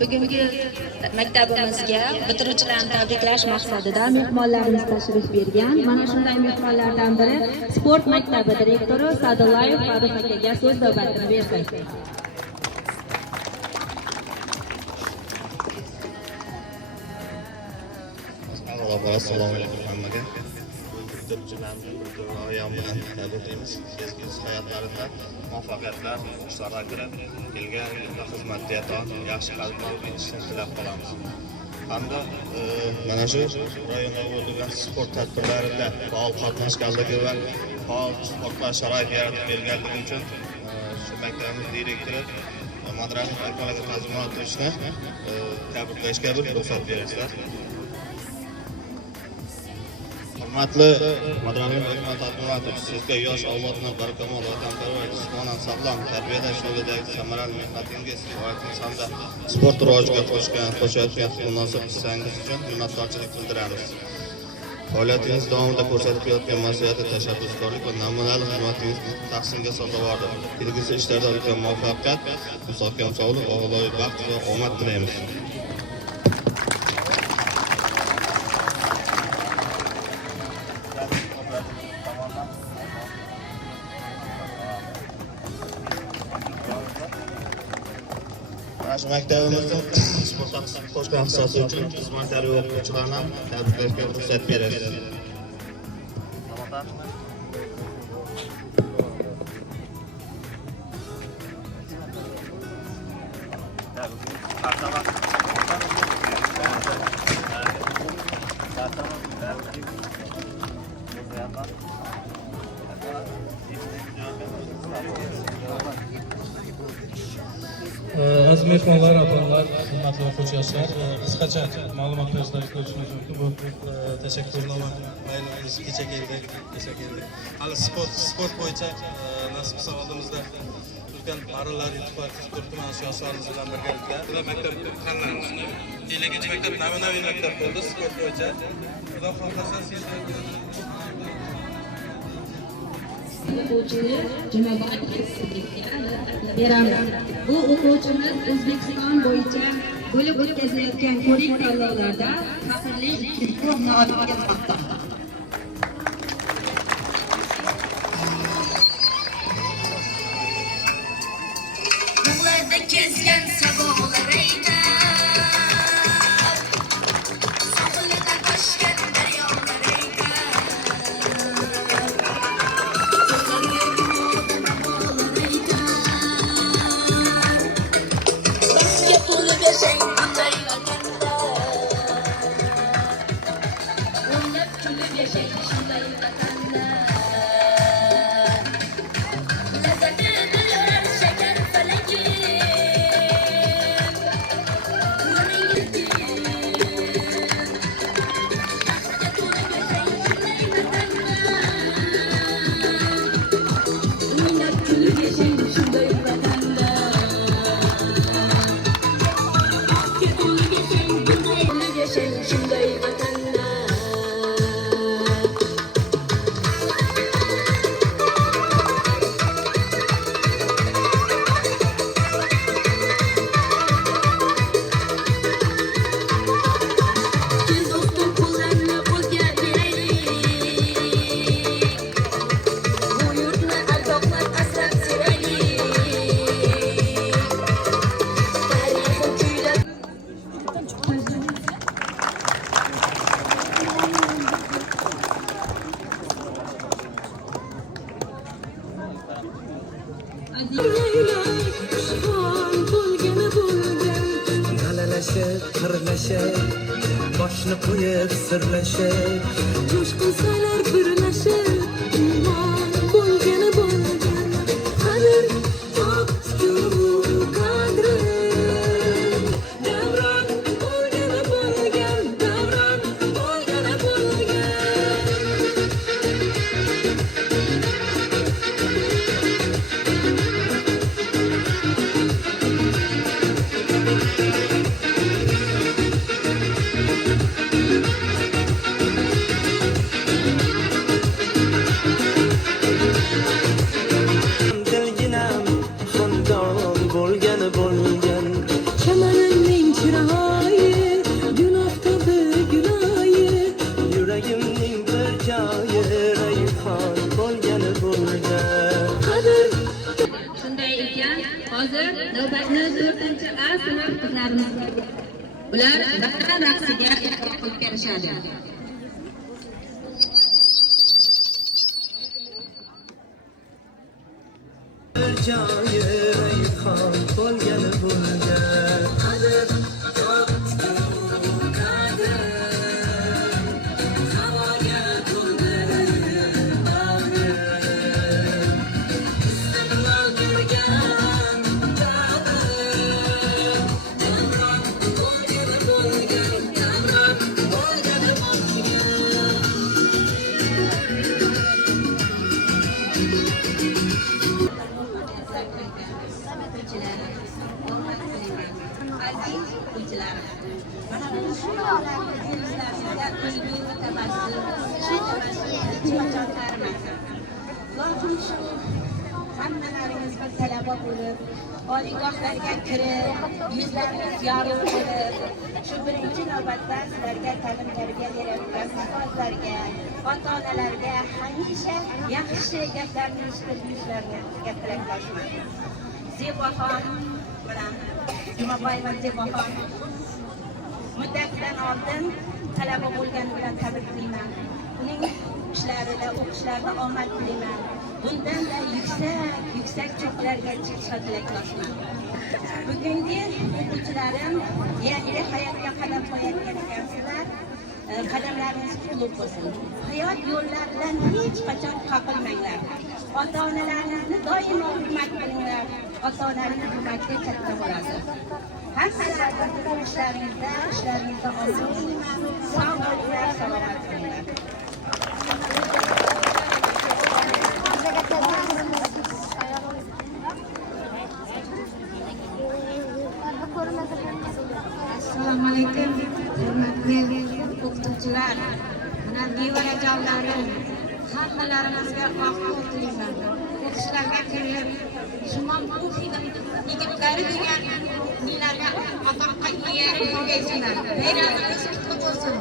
Bugungi maktabimizga bitiruvchilarni tabriklash maqsadida mehmonlarimiz tashrif bergan. Mana shunday mehmonlardan biri sport maktabi direktori Sadullayev Farruh akaga so'z navbatini bersak. Assalomu alaykum hammaga. Bitiruvchilarni oyam bilan tabriklaymiz. Kelgusi hayotlarida muvaffaqiyatlar, ishlarga kirib, kelgan yilda xizmatda yaton, yaxshi qalblar yetishishini tilab qolamiz. Hamda mana shu rayonda bo'lgan sport tadbirlarida faol qatnashganligi va faol sportga sharoit yaratib berganligi uchun shu maktabimiz direktori Madrasa akalarga tazminot qilishni tabriklashga bir ruxsat berasizlar. Hurmatli Madrasa tadbirlari sizga yosh avlodni barkamol vatanparvar, jismonan sog'lom tarbiyalash yo'lidagi samarali mehnatingiz, faoliyatingiz hamda sport rivojiga qo'shayotgan munosib hissangiz uchun minnatdorchilik bildiramiz. Faoliyatingiz davomida ko'rsatayotgan mas'uliyat, tashabbuskorlik va namunali xizmatingiz tahsinga sazovordir. Kelgusi ishlarda ulkan muvaffaqiyat, mustahkam sog'lik, og'illik baxt va omad tilaymiz. Mana maktabimizning sportga qo'shgan hissasi uchun xizmatlar o'quvchilarni tabriklashga ruxsat berasiz. Aziz mehmonlar, otalar, hurmatli o'quvchi yoshlar, qisqacha ma'lumot berishlaringizni ko'rishimiz mumkin. Bu tashakkurnoma maylingiz kecha keldik. Hali sport bo'yicha nasib qilsa oldimizda ulkan marralar yutuqlar kutib turibdi. Mana shu yoshlarimiz bilan birgalikda. Bular maktab tanlandi. Kelajakchi maktab namunaviy maktab bo'ldi sport bo'yicha. Xudo xohlasa sizlar o'quvchini Jumaboy beramiz. Bu o'quvchimiz O'zbekiston bo'yicha bo'lib o'tkazilayotgan ko'rik tanlovlarda faxrli ikkinchi o'rinni olib kelmoqda. Yollarda kezgan sabolar ayda sohilda toshgan daryolar ayda boshni qo'yib sirlashib, jo'shqin saylar birlashib, iymon bo'lgani bo'lgan, qadr topdi qadrim. Davron bo'lgani bo'lgan, davron bo'lgani bo'lgan. Navbatni 4-A sinf qizlarimizga. Ular vatan raqsiga e'tirof qilib berishadi. joyi rayhon bo'lgani bo'lgan qadr topdi qadr havoga to'ldi bag'ri istiqlol kelgan davr davron bo'lgani bo'lgan davron bo'lgani bo'lgan Hammalaringiz bir talaba bo'lib, oliygohlarga kirib, yuzlarimiz yorug' bo'lib, shu birinchi navbatda sizlarga ta'lim-tarbiya berayotgan ustozlarga, ota-onalarga hamisha yaxshi gaplarni eshittirishlarini tilakdoshman. Zeboxon bilan Jumaboyeva Zeboxon muddatidan oldin talaba bo'lgani bilan tabriklayman. Uning ishlarida, o'qishlarida omad tilayman. Bundan-da yuksak cho'qqilarga chiqishga tilakdoshman. Bugungi o'quvchilarim yangi hayotga qadam qo'yayotgan ekansizlar. Qadamlaringiz qutlug' bo'lsin. Hayot yo'llaridan hech qachon qoqilmanglar. Ota-onalaringizni doimo hurmat qilinglar. Ota-onalarning hurmati katta bo'ladi. Hammalaringiz ishlaringizda omon bo'linglar. Sog' bo'linglar, salomat bo'linglar. Assalomu alaykum, hurmatli o'qituvchilar, nevarajonlarim, hammalarimizga oq tilayman. O'qishlarga kirib, Shumon yigitlari degan minlarga atoqqa erishinglar. Bayramingiz qutlug' bo'lsin.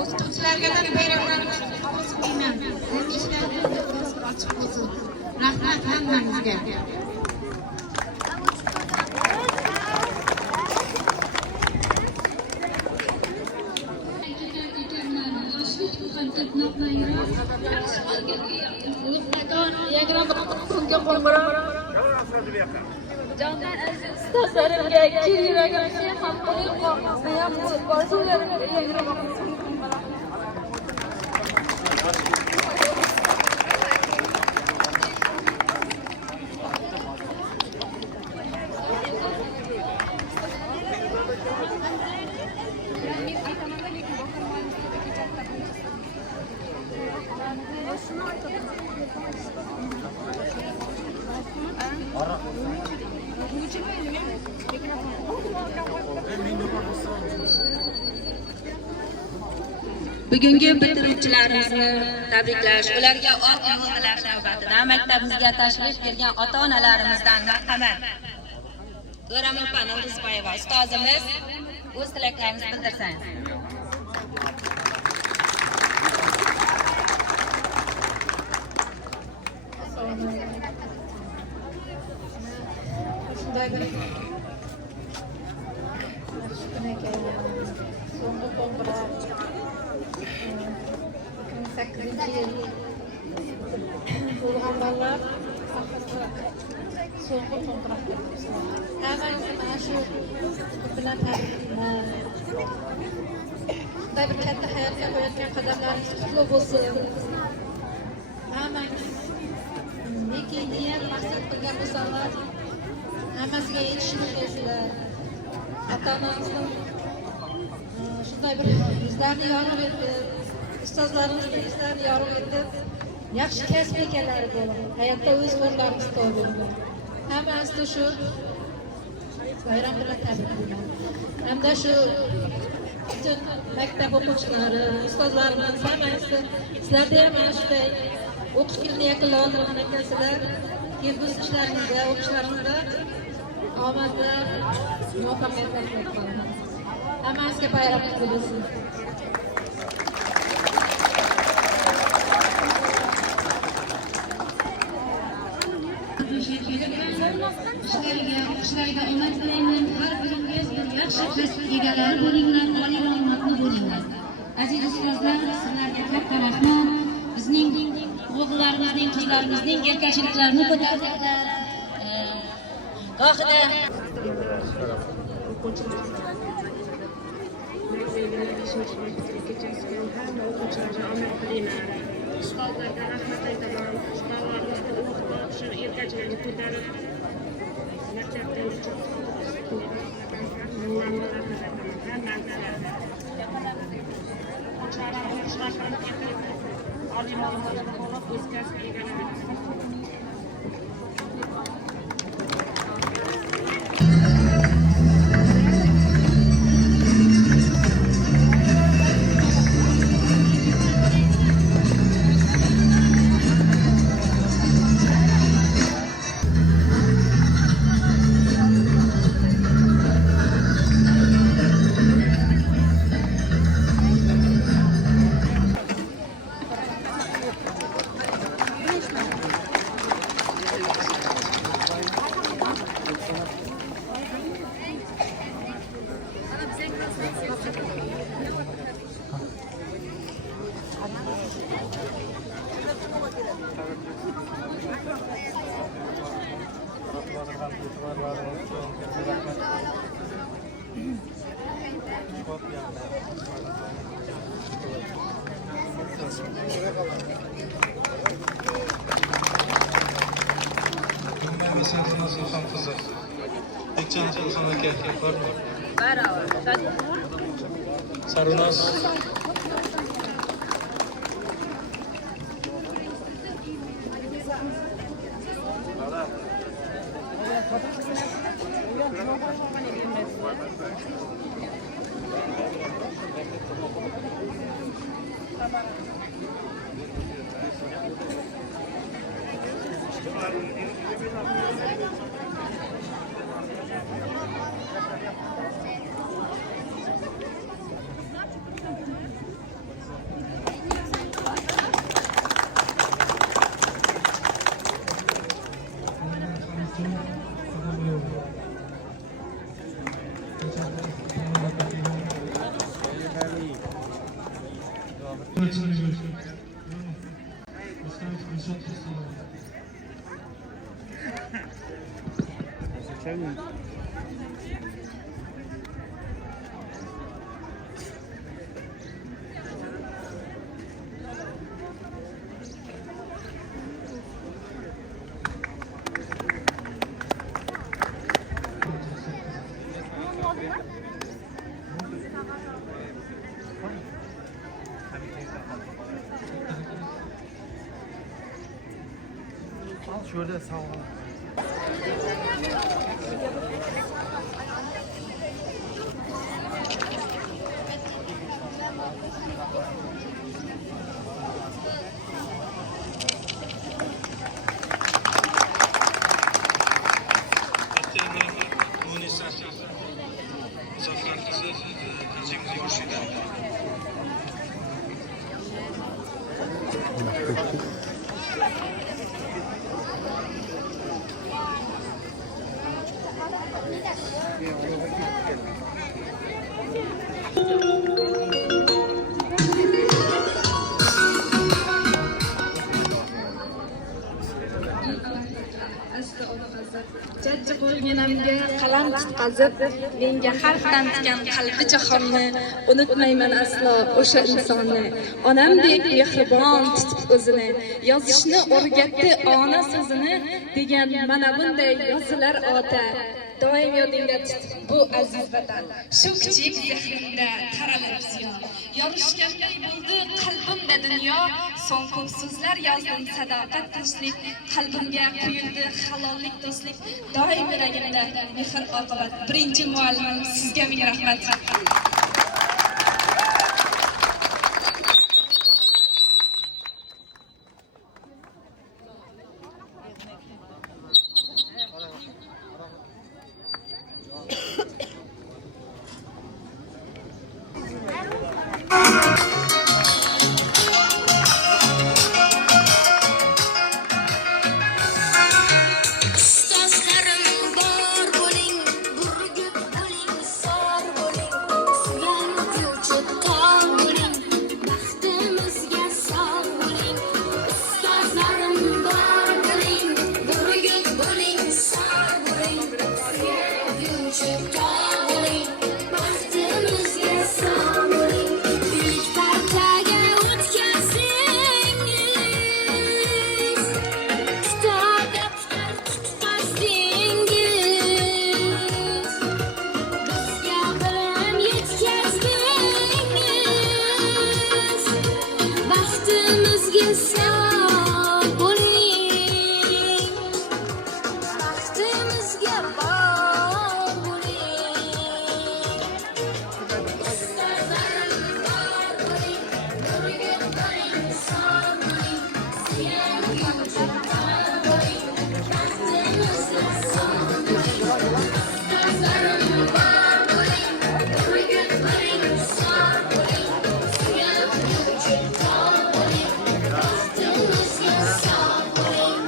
O'qituvchilarga ham bayramlarimiz qutlug' bo'lsin deyman. Hamisha yo'lingiz ochiq bo'lsin. Rahmat hammamizga. Jondan aziz ustozlarimga, kelgusi hamkorlik qo'ygan orzularimizni yangroq Bugungi bitiruvchilarimizni tabriklash, ularga oq yo'l tilash navbatida maktabimizga tashrif buyurgan ota-onalarimizdan marhamat. O'ramopani Rizbayeva ustozimiz o'z tilaklaringizni bildirsangiz. Shunday bir so'nggi qo'ng'iroq 8-yil bo'lgan bolalar so'nggi qo'ng'iroq deb hammangizni mana shu bilan tabriklayman. Shunday bir katta hayotga qo'yayotgan qadamlaringiz qutlug' bo'lsin. Hammangiz neki niyat maqsad qilgan bo'lsangiz hammasiga yetishishni tilaysizlar. Ota-onangizni shunday bir yuzlarini yorug' etib, ustozlarimizning yuzlarini yorug' etib, yaxshi kasb egalari bo'lib, hayotda o'z o'rnlaringizni toping. Hammasiga shu bayram bilan tabriklayman. Hamda shu butun maktab o'quvchilari, ustozlarimiz hammasi sizlarda ham mana shunday o'qish yilini yakunlayotgan ekansizlar. Kelgusi ishlaringizda, o'qishlaringizda omadlar, muvaffaqiyatlar tilab qolaman. Hammasiga bayram qutlug' bo'lsin. Ishlariga, bag'ishlaydi. Omad tilayman. Har biringiz bir yaxshi kasb egalari bo'linglar, oliy ma'lumotli bo'linglar. Aziz ustozlar, sizlarga katta rahmat. Bizning o'g'illarimizning, qizlarimizning erkakchiliklarini ko'tardilar. Gohida ustozlarga rahmat aytaman. Ustozlarimizni o'qitib, shu erkakchilikni ko'tarib, maktabdan oliy ma'lumotli bo'lib, o'z kasbiga egalanadi. Sarunaz. Şöyle sağ olun. Jajji qo'yganimga qalam tutqazib, menga harfdan tikan qalbi jahonni unutmayman aslo o'sha insonni. Onamdek mehribon tutib o'zini, yozishni o'rgatdi ona so'zini degan mana bunday yozilar ota. Doim yodingda tut bu aziz vatan. Shu kichik zehrimda taralib ziyon. Yorishganday bo'ldi qalbimda dunyo. So'ng ko'p so'zlar yozdim sadoqat tinchlik. Qalbimga quyildi halollik do'stlik. Doim yuragimda mehr oqibat. Birinchi muallimim sizga ming rahmat. Ustozlarim bor bo'ling bo'ling, baxtimizga sog' bo'ling. Buyuk partaga o'tkazsangiz, kitobda qutqazdingiz. Bizga bilim yetkazdingiz, baxtimizga sog' bo'ling, baxtimizga bog' bo'ling. Sizlardan bor bo'ling, nuriga boring, sog' bo'ling, suyanguncha bor bo'ling, baxtimizga sog' bo'ling. Sizlardan bor bo'ling, nuriga boring, sog' bo'ling, suyanguncha bor bo'ling, baxtimizga sog' bo'ling.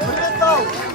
Hurmatli